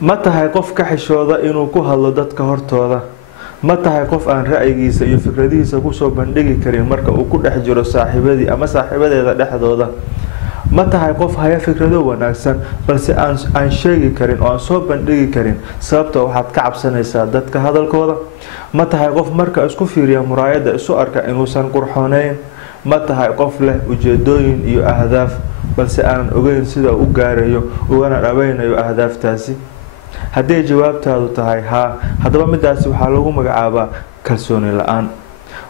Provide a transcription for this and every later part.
ma tahay qof ka xishooda inuu ku hadlo dadka hortooda ma tahay qof aan ra'yigiisa iyo fikradihiisa ku soo bandhigi karin marka uu ku dhex jiro saaxiibadii ama saaxiibadeeda dhexdooda ma tahay qof haya fikrado wanaagsan balse aan sheegi karin oo aan soo bandhigi karin sababta waxaad ka cabsanaysaa dadka hadalkooda ma tahay qof marka isku fiiriya muraayada isu arka inuusan qurxooneyn ma tahay qof leh ujeedooyin iyo ahdaaf balse aanan ogeyn sida uu u gaarayo ugana dhaweynayo ahdaaftaasi haddii jawaabtaadu tahay haa haddaba midaasi waxaa lagu magacaabaa kalsooni la-aan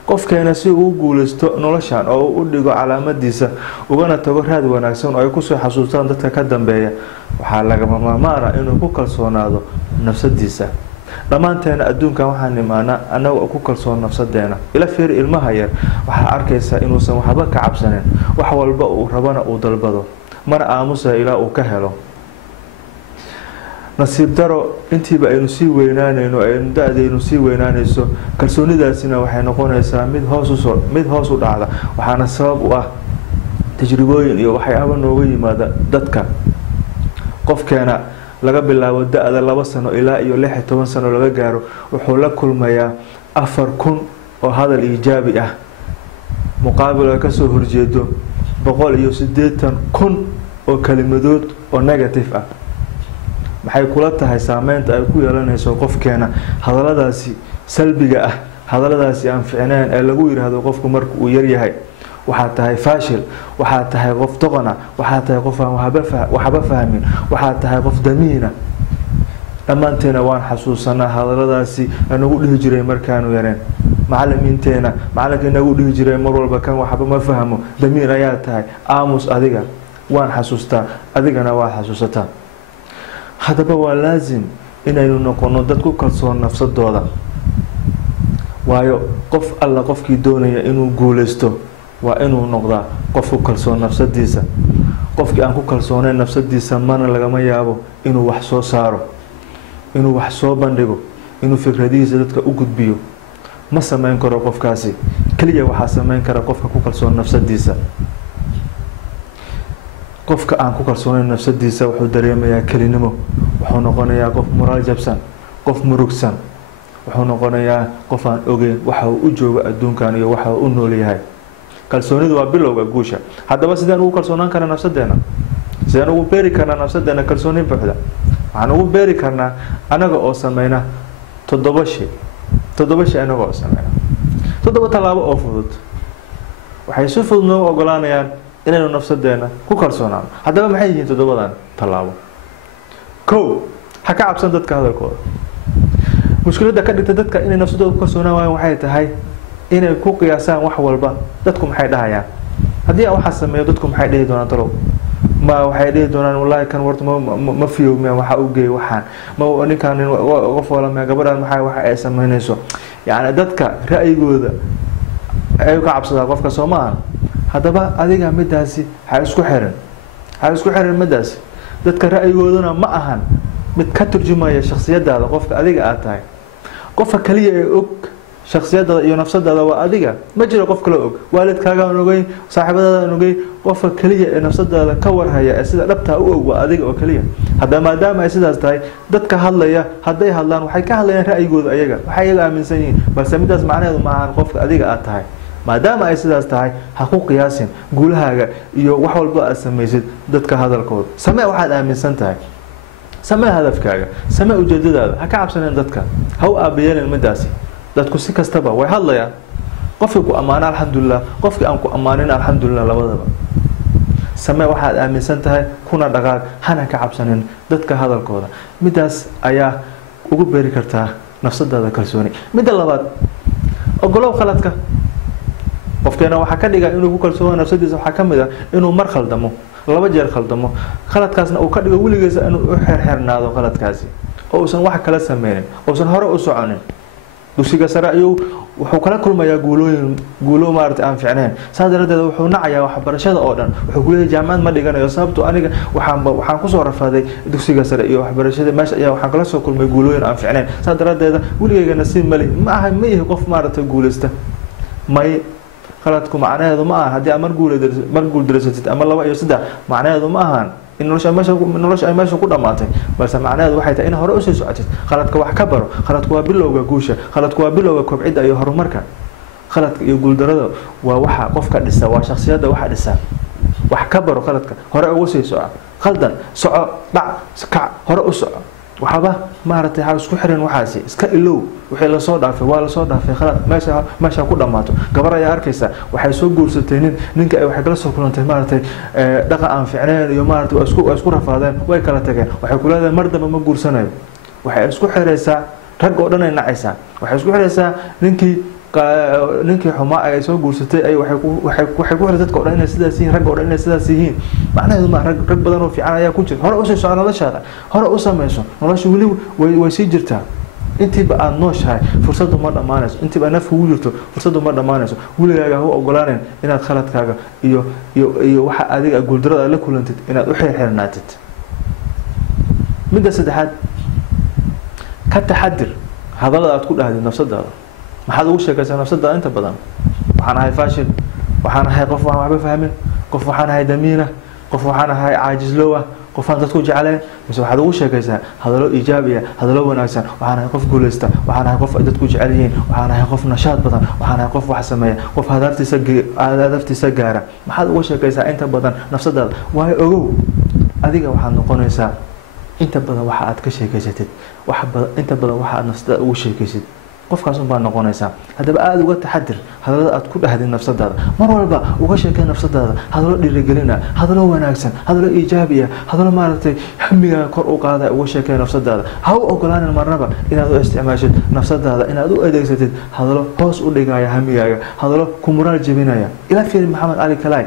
qofkeena si uu guulaysto noloshan oo uu u dhigo calaamadiisa ugana tago raad wanaagsan oo ay kusoo xasuustaan dadka ka dambeeya waxaa lagama maarmaan ah inuu ku kalsoonaado nafsadiisa dhammaanteena adduunkan waxaan imaanaa annaga ku kalsoon nafsadeena ila fiir ilmaha yar waxaa arkaysaa inuusan waxba ka cabsanin wax walba uu rabana uu dalbado mana aamusa ilaa uu ka helo nasiib daro intiiba aynu sii weynaanayno aynu da-daynu sii weynaanayso kalsoonidaasina waxay noqonaysaa mid hoos u dhacda waxaana sabab u ah tajribooyin iyo waxyaaba nooga yimaada dadka qofkeena laga bilaabo da-da 2 sano ilaa iyo 16 sano laga gaaro wuxuu la kulmayaa 4,000 oo hadal iijaabi ah muqaabil ay kasoo horjeedo 180,000 oo kalimadood oo negative ah maxay kula tahay saameynta ay ku yeelanayso qofkeena hadaladaasi salbiga ah hadaladaasi aan fiicneen ee lagu yiraahdo qofku markuu uu yar yahay waxaa tahay faashil waxaa tahay qof doqona waxaa tahay qof aan waxba fahmin waxaa tahay qof damiina dhammaanteena waan xasuusanaa hadaladaasi anagu dhihi jiray markaanu yareen macallimiinteena macallinka nagu dhihi jiray mar walba kan waxba ma fahmo damiin ayaa tahay aamus adiga waan xasuustaa adigana waa xasuusataa haddaba waa laazim inaynu noqono dad ku kalsoon nafsadooda waayo qof alla qofkii doonaya inuu guulaysto waa inuu noqdaa qof ku kalsoon nafsadiisa qofkii aan ku kalsoonayn nafsadiisa mana lagama yaabo inuu wax soo saaro inuu wax soo bandhigo inuu fikradihiisa dadka u gudbiyo ma sameyn karo qofkaasi kaliya waxaa sameyn kara qofka ku kalsoon nafsadiisa qofka aan ku kalsoonayn nafsadiisa wuxuu dareemayaa kelinimo wuxuu noqonayaa qof moraal jabsan qof murugsan wuxuu noqonayaa qof aan ogeyn waxa uu u joogo adduunkan iyo waxa uu u nool yahay kalsoonidu waa bilowga guusha haddaba sideen ugu kalsoonaan karnaa nafsadeena sideen ugu beeri karnaa nafsadeena kalsooni buuxda waxaan ugu beeri karnaa anaga oo sameyna 7 shay anaga oo sameyna 7 tallaabo oo fudud waxay si fudud noo ogolaanayaan inaynu nafsadeena ku kalsoonaano haddaba maxay yihiin 7 tallaabo kow ha ka cabsan dadka hadalkooda mushkiladda ka dhigta dadka inay nafsadooda ku kalsoonaan waayaan waxay tahay inay ku qiyaasaan wax walba dadku maxay dhahayaan haddii aan waxa sameeyo dadku maxay dhihi doonaan talow ma waxay dhihi doonaan wallahi kan warta ma fiyo ma waxa uu geey waxaan ma ninkan qof wala ma gabadhan maxay waxa ay sameynayso yaani dadka ra'yigooda ay ka cabsadaan qofka Soomaaliya haddaba adiga midaasi ha isku xiran midaasi dadka ra'yigooduna ma ahan mid ka turjumaya shakhsiyadaada qofka adiga aad tahay qofka kaliya ee og shakhsiyadaada iyo nafsadaada waa adiga ma jiro qof kale og waalidkaaga aan ogay saaxiibadaada aan ogay qofka kaliya ee nafsadaada ka warhaya ee sida dhabta u og waa adiga oo kaliya haddaba maadaama ay sidaas tahay dadka hadlaya hadday hadlaan waxay ka hadlayaan ra'yigooda ayaga waxay iyaga aaminsan yihiin balse midaas macnaheedu ma ahan qofka adiga aad tahay maadaama ay sidaas tahay ha ku qiyaasin guulahaaga iyo wax walba aad samaysid dadka hadalkooda samee waxaad aaminsan tahay samee hadafkaaga samee ujeedadaada ha ka cabsanin dadka ha u aabayeelin midaasi dadku si kastaba way hadlayaan qofkii ku ammaana alxamdulillah qofkii aan ku ammaanin alxamdulillah labadaba samee waxaad aaminsan tahay kuna dhaqaaq hana ka cabsanin dadka hadalkooda midaas ayaa ugu beeri kartaa nafsadaada kalsooni midda labaad ogolow khaladka qofkeena waxa ka dhiga inuu ku kalsoon nafsadiisa waxa kamid ah inuu mar khaldamo 2 jeer khaldamo khaladkaasna uu ka dhigo wiligiisa inuu u xirxirnaado khaladkaasi oo uusan wax kala sameeynin oo uusan hore u soconin dugsiga sare ayuu wuxuu kala kulmayaa guulo maartay aan fiicneen saadaradeeda wuxuu nacayaa waxbarashada oo dhan wuxuu ku leeyahay jaamacad ma dhiganayo sababtoo aniga waxaan ku soo rafaaday dugsiga sare iyo waxbarashada meesha ayaa waxaan kala soo kulmay guulooyin aan fiicneen saadaradeeda weligeena nasiib ma leh ma yahay qof maartay guuleysta may qaladku macnaheedu ma aha haddii mar guul dareysatid ama 2 iyo 3 macnaheedu ma ahan in nolosha ay meesha ku dhamaatay balse macnaheedu waxay tahay in hore u sii socotid qaladka wax ka baro qaladku waa bilowga guusha qaladku waa bilowga kobcidda iyo horumarka qaladka iyo guul darada waa waxa qofka dhisa waa shakhsiyadda waxa dhisa wax ka baro qaladka hore ugu sii soco qaldan soco dhac kac hore u soco waxba maartay ha isku xirin waxaasi iska ilow wixii la soo dhaafay waa la soo dhaafay khalad meesha ku dhamaato gabar ayaa arkaysa waxay soo guursatay ninka ay wax kala soo kulantay maartay dhaqan aan fiicneen iyo maartay isku rafaadeen way kala tageen waxay ku leedahay mar dambe ma guursanayo waxay isku xiraysaa rag oo dhan ay nacaysaa waxay isku xiraysaa ninkii xumaa ay soo guursatay ay waxay ku xiray dadka oo dhan inay sidaas yihiin rag oo dhan inay sidaas yihiin macnaheedu ma rag badan oo fiican ayaa ku jira hore u sii socon noloshaada hore u sameeyso noloshu wali way sii jirtaa intiiba aad nooshahay fursadu ma dhamaanayso intiiba naf ugu jirto fursadu ma dhamaanayso wiilagaaga ha ogolaaneen inaad khaladkaaga iyo waxa adiga guuldarada la kulantid inaad u xirxirnaatid midda saddexaad ka taxadir hadallada aad ku dhahdid nafsadaada maxaad ugu sheekaysaa nafsadaada inta badan waxaan ahay faashil waxaan ahay qof aan waxba fahmin qof waxaan ahay damiina qof waxaan ahay caajislow ah qofaan dadku jecleen mise waxaad ugu sheekaysaa hadallo iijaabiya hadallo wanaagsan waxaan ahay qof guuleysta waxaan ahay qof dadku jecel yihiin waxaan ahay qof nashaad badan waxaan ahay qof wax sameeya qof hadaftiisa gaara maxaad ugu sheekaysaa inta badan nafsadaada waayo ogow adiga waxaad noqonaysaa inta badan waxa aad ka sheekaysatid inta badan waxa aad nafsadaada ugu sheekaysid qofkaas un baa noqonaysaa haddaba aada uga taxadir hadallada aad ku dhahdid nafsadaada mar walba uga sheekay nafsadaada hadallo dhiirigelina hadallo wanaagsan hadallo iijaabiya hadallo maaragtay hamigaaga kor u qaada uga sheekay nafsadaada ha u ogolaanin marnaba inaad u isticmaashid nafsadaada inaad u adeegsatid hadallo hoos u dhigaya hamigaaga hadallo ku muraal jebinaya ilaa fiiri maxamed cali kalaay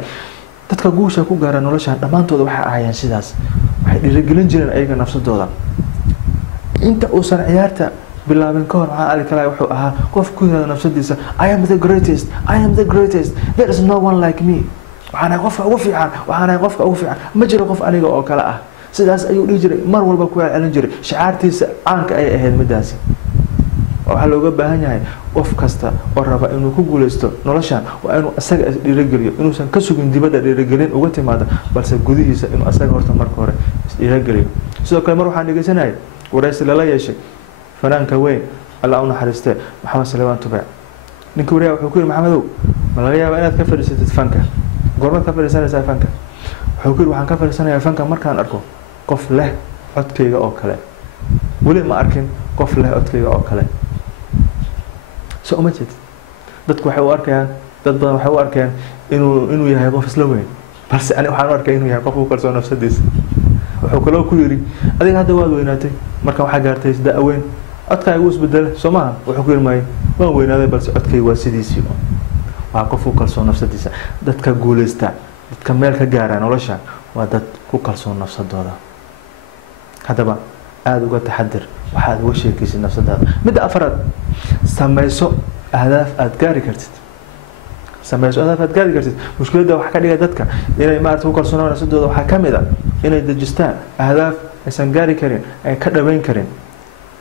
dadka guusha ku gaara nolosha dhammaantooda waxay ahaayeen sidaas waxay dhiirigelin jireen ayaga nafsadooda inta uusan ciyaarta bilaabin ka hor maxaa ali kalaay wuxuu ahaa qof ku yiraahdo nafsadiisa I am the greatest there is no one like me waxaan qofka ugu fiican ma jiro qof aniga oo kale ah sidaas ayuu dhihi jiray mar walba ku celin jiray shacaartiisa caanka ay ahayd midaasi waxa looga baahan yahay qof kasta oo raba inuu ku guuleysto noloshan waa inuu asaga dhiirigeliyo inuusan ka sugin dibadda dhiirigelin uga timaado balse gudihiisa inuu asaga horta marka hore dhiirigeliyo sidoo kale mar waxaan dhegeysanayay waraysi lala yeeshay fanaanka weyn alla u naxariistay maxamed salmaan tube ninkii wariyaa wuxuu ku yiri maxamedow ma laga yaabaa inaad ka fadhiisatid fanka goorma ka fadhiisanaysaa fanka wuxuu ku yiri waxaan ka fadhiisanayaa fanka markaan arko qof leh codkayga oo kale weli ma arkin qof leh codkayga oo kale soo ma jeed dadku waxay u arkayaan dad badan waxay u arkayaan inuu yahay qof isla weyn balse ani waxaan u arkay inuu yahay qof ku kalsoon nafsadiisa wuxuu kaloo ku yiri adiga hadda waad weynaatay marka waxa gaartay sida weyn codkaaga uu isbedelay Soomaa wuxuu ku yirmay waan weynaaday balse codkayga waa sidiisii waa qof ku kalsoon nafsadiisa dadka guuleysta dadka meel ka gaara nolosha waa dad ku kalsoon nafsadooda hadaba aad uga taxadir waxaad uga sheekaysid nafsadaada midda afraad samayso ahdaaf aad gaari kartid mushkiladda waxa ka dhigay dadka inay maartay ku kalsoonaan nafsadooda waxa kamid ah inay dejistaan ahdaaf aysan gaari karin ay ka dhaweyn karin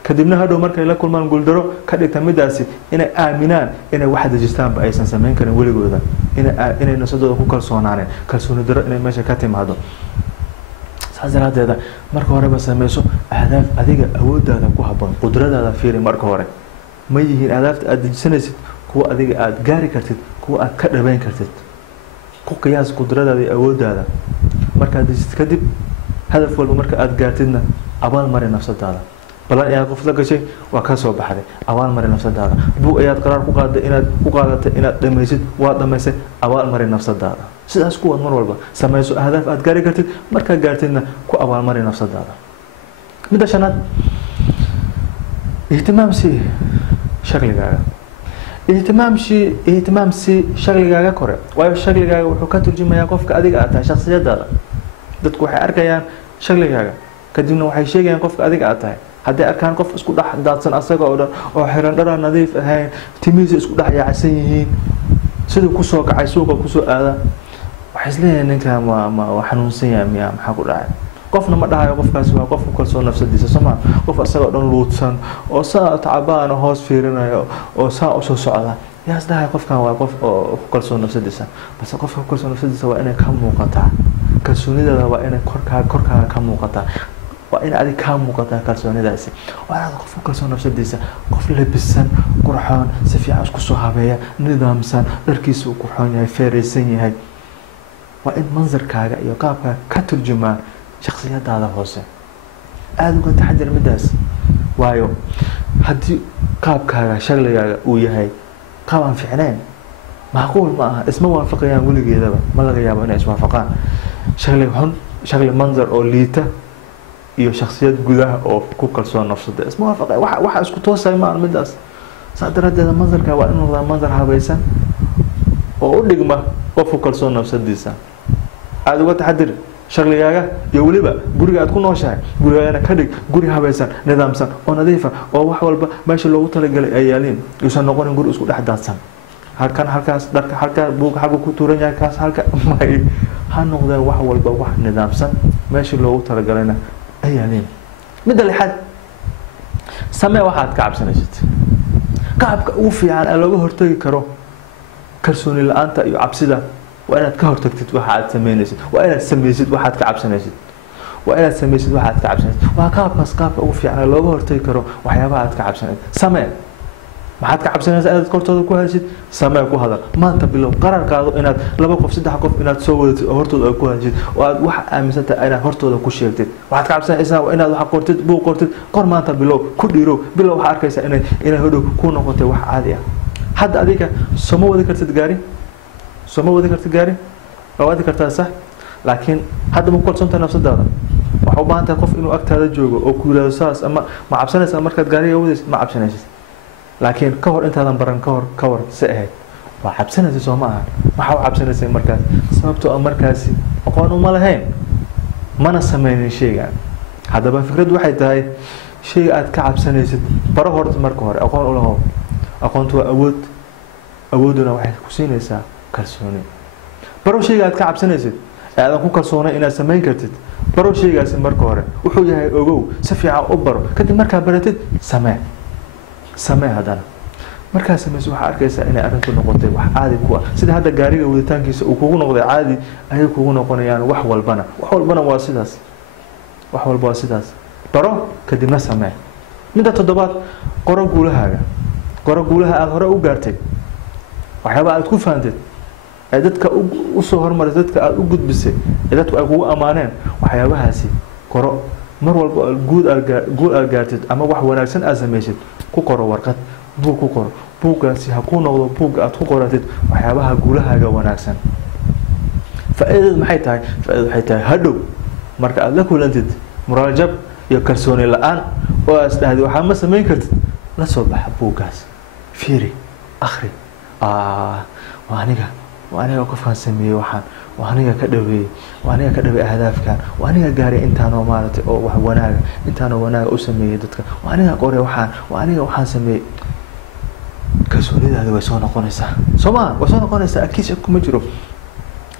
kadibna hadhow markay la kulmaan guuldaro ka dhigta midaasi inay aaminaan inay wax dejistaanba aysan sameyn karin weligooda inay nafsadooda ku kalsoonaaneen kalsooni daro inay meesha ka timaado saasaradeeda marka horeba samayso ahdaaf adiga awoodaada ku habboon qudradaada fiiri marka hore ma yihiin ahdaafta aad dejisanaysid kuwa adiga aad gaari kartid kuwa aad ka dhaweyn kartid ku qiyaas qudradaada iyo awoodaada markaad dejisid kadib hadaf walba marka aad gaartidna abaal mari nafsadaada balan ayaad qof la gashay waa ka soo baxday abaal mari nafsadaada buu ayaad qaraar ku qaadatay inaad dhamaysid waa dhamaysay abaal mari nafsadaada sidaas kuwa mar walba samayso ahdaaf aad gaari kartid marka gaartidna ku abaal mari nafsadaada midda shanaad ihtimaamsi shaqligaaga ihtimaamsi shaqligaaga kore waayo shaqligaaga wuxuu ka turjumayaa qofka adiga aad tahay shakhsiyadaada dadku waxay arkayaan shaqligaaga kadibna waxay sheegayaan qofka adiga aad tahay haddii arkaan qof isku dhex daadsan asaga oo dhan oo xiran dhar nadiif ahayn timihiisa isku dhex yaacsan yihiin sidoo ku soo kacay suuqa ku soo aada waxa isleeyahay ninkan waa xanuunsan yahay miya maxaa ku dhacay qofna ma dhahayo qofkaas waa qof ku kalsoon nafsadiisa Soomaa qof asaga dhan luudsan oo saa tacbaan hoos fiirinayo oo saa u soo socda yaa isdahay qofkan waa qof oo ku kalsoon nafsadiisa bas qofka ku kalsoon nafsadiisa waa inay ka muuqataa kalsoonideeda waa inay korkaaga ka muuqataa waa in adiga ka muuqataa kalsoonidaasi waa qof ku kalsoon nafsadiisa qof labisan qurxoon si fiican isku soo habeeya nidaamsan dharkiisu qurxoon yahay feeraysan yahay waa in manzarkaaga iyo qaabka ka turjumaa shakhsiyadaada hoose aad uga taxadar midaas waayo haddii qaabkaaga shaqligaaga uu yahay qaban ficneen macquul ma aha isma waafaqayaan weligeedaba ma laga yaabo inay iswaafaqaan shaqli manzar oo liita iyo shakhsiyad gudaha oo ku kalsoon nafsada isma waafaqay waxa isku toosay ma midaas saadaradeeda manzarka waa inuu noqdo manzar habaysan oo u dhigma qof ku kalsoon nafsadiisa aad uga taxadir shaqligaaga iyo waliba guriga aad ku nooshahay gurigaana ka dhig guri habaysan nidaamsan oo nadiif ah oo wax walba meesha loogu talagalay ay yaalin isu noqon guri isku dhex daadsan halkaas dharka halka buug xaq ku tuuran yahay kaas halka may ha noqdeen wax walba wax nidaamsan meesha loogu talagalayna ay yaalin mid lixaad samee waxaad ka cabsanaysid qaabka ugu fiican ee looga hortagi karo kalsooni la'aanta iyo cabsida waa inaad ka hortagtid waxa aad sameynaysid waa inaad sameysid waxaad ka cabsanaysid waa qaabka ugu fiican ee looga hortagi karo waxyaabaha aad ka cabsanaysid samee maxaad ka cabsanaysaa inaad kortooda ku hadashid samee ku hadal maanta bilow qararkaadu inaad 2 qof 3 qof inaad soo wadatid oo hortooda ku hadashid oo aad wax aaminsantahay inaad hortooda ku sheegtid waxaad ka cabsanaysaa inaad wax qortid buug qortid qor maanta bilow ku dhiiro bilow waxa arkaysaa inay hodhow ku noqotay wax caadi ah hadda adiga soo wadi kartid gaari oo wadi kartaa sax laakiin hadda ma kalsoonta nafsadaada waxa u baahan tahay qof inuu agtaada joogo oo ku yiraahdo saas ama ma cabsanaysaa markaad gaariga wadaysid ma cabsanaysid laakiin ka hor intaadan baran ka hor si ahayd waa cabsanaysaa soo ma aha waxa cabsanaysaa markaas sababtoo ah markaasi aqoon uma lahayn mana sameeynin shayga hadaba fikradu waxay tahay shay aad ka cabsanaysid baro horta marka hore aqoon u lahow aqoontu waa awooduna waxay ku siinaysaa kalsooni baro shayga aad ka cabsanaysid aadan ku kalsoonay inaad sameyn kartid baro shaygaasi marka hore wuxuu yahay ogow si fiican u baro kadib markaa baratid samee hadana markaa sameeyso waxa arkaysaa inay arrintu noqotay wax caadi ku ah sida hadda gaariga waditaankiisa uu kugu noqday caadi ayay kugu noqonayaan wax walbana waa sidaas baro kadibna samee midda toddobaad qoro guulaha aad hore u gaartay waxyaaba aad ku faantid ee dadka u soo hormaray dadka aad u gudbisay ee dadku ay kugu amaaneen waxyaabahaasi qoro mar walba guud aad gaartid ama wax wanaagsan aad sameeysid ku qoro warqad buug ku qoro buuggaasi ha ku noqdo buug aad ku qoratid waxyaabaha guulahaaga wanaagsan faa'iidadu maxay tahay hadhow marka aad la kulantid muraajab iyo kalsooni la'aan oo aad isdhahdid waxa ma sameyn kartid la soo bax buuggaas fiiri akhri وأنا قفان سمي وحن وأنا كدبي أهدافك وأنا جاري إنتانو مالتي أو وناga إنتانو وناga أسمي دتك وأنا قوري وحن سمي كسولي هذا وسونا قنيسة سما وسونا قنيسة أكيد شكو مجرو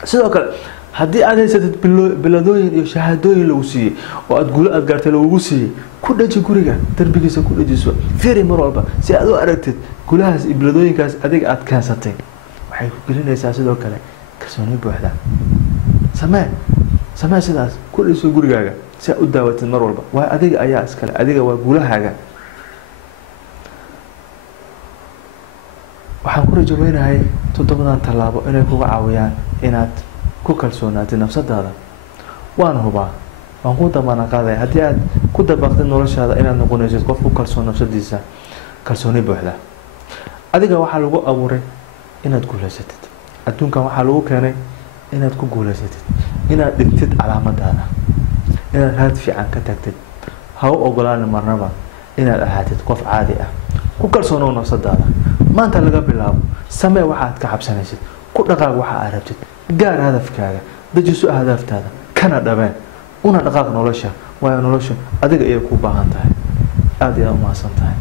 sidoo kale hadii aad haysatid biladooyin iyo shahaadooyin lagu siiyay oo aad guul aad gaartay lagu siiyay ku dhaji guriga darbigiisa ku dhajiso fiiri mar walba si aad u aragtid guulahaas iyo biladooyinkaas adiga aad kaansatay waxay ku gelinaysaa sidoo kale kalsooni buuxda samee sidaas ku dhiso gurigaaga si aad u daawatid mar walba waa adiga ayaa iskale adiga waa guulahaaga waxaan ku rajaynahay toddobadan talaabo inay kuga caawiyaan inaad ku kalsoonaatid nafsadaada waan hubaa waan ku damaana qaaday hadii aad ku dabaqtid noloshaada inaad noqonaysid qof ku kalsoon nafsadiisa kalsooni buuxda adiga waxa lagu abuuray inaad guulaysatid adduunkan waxa lagu keenay inaad ku guulaysatid inaad dhigtid calaamadaada inaad raad fiican ka tagtid ha u ogolaan marnaba inaad ahaatid qof caadi ah ku kalsoonoo nafsadaada maanta laga bilaabo samee waxaad ka xabsanaysid ku dhaqaaq waxa aad rabtid gaar hadafkaaga dajiso ahdaaftaada kana dhabeen una dhaqaaq nolosha waa nolosha adiga ay ku baahan tahay aad iyo aad u mahadsan tahay.